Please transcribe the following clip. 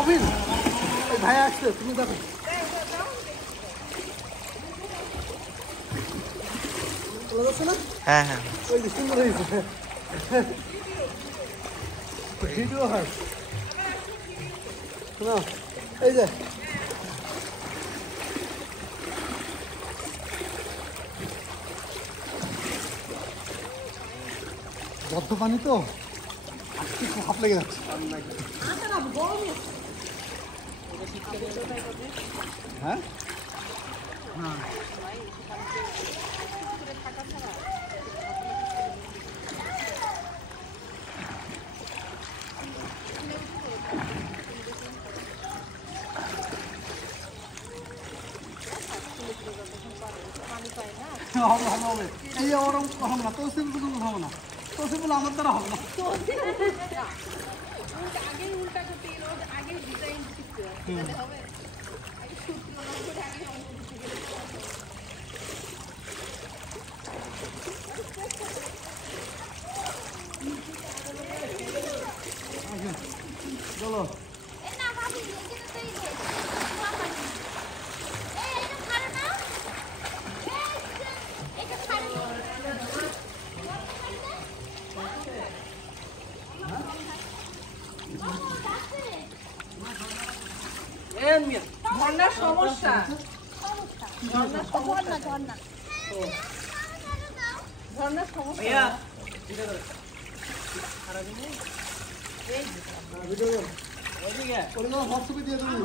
অভিন ওই ভাই আসছে, তুমি দেখো। চলে যাচ্ছে না? হ্যাঁ হ্যাঁ ওই যে সুন্দর হয়েছে। ভিডিও হয় শোনো, এই যে বদ্ধ পানি তো আজকে খুব হাত লেগে যাচ্ছে। হ্যাঁ হ্যাঁ হবে হবে হবে, এই ওরকম হবে না, তৌসিফ কোনো হবে না, তৌসিফ বলে আমার দ্বারা হবে না। চলো ঝর্ণার সমস্যা, ঝর্ণার সমস্যা। ভিডিও হোয়াটসঅ্যাপে দিয়ে দেবো।